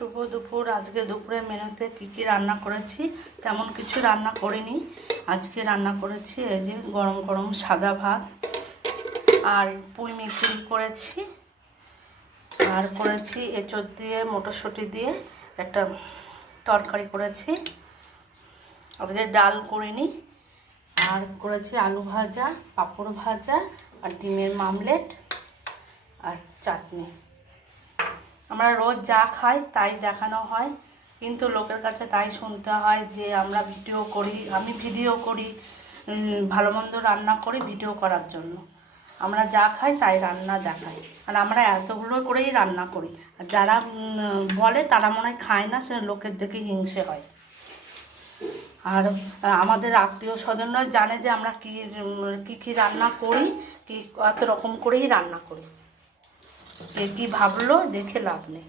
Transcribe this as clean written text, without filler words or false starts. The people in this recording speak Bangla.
শুভ দুপুর। আজকে দুপুরে মেনুতে কি রান্না করেছি তেমন কিছু রান্না করিনি। আজকে রান্না করেছি এই যে গরম গরম সাদা ভাত আর পুঁই মিষ্টি করেছি, আর করেছি এঁচোড় দিয়ে মটরশুঁটি দিয়ে একটা তরকারি করেছি। আজকে ডাল করিনি, আর করেছি আলু ভাজা, পাঁপড় ভাজা আর ডিমের মামলেট আর চাটনি। আমরা রোজ যা খাই তাই দেখানো হয়, কিন্তু লোকের কাছে তাই শুনতে হয় যে আমরা ভিডিও করি, আমি ভিডিও করি, ভালো মন্দ রান্না করি ভিডিও করার জন্য। আমরা যা খাই তাই রান্না দেখাই, আর আমরা এতগুলো করেই রান্না করি। আর যারা বলে তারা মনে হয় খায় না, সে লোকের দেখে হিংসে হয়। আর আমাদের আত্মীয় স্বজনরা জানে যে আমরা কি রান্না করি, কি কত রকম করেই রান্না করি। কে কী ভাবলো দেখে লাভ নেই।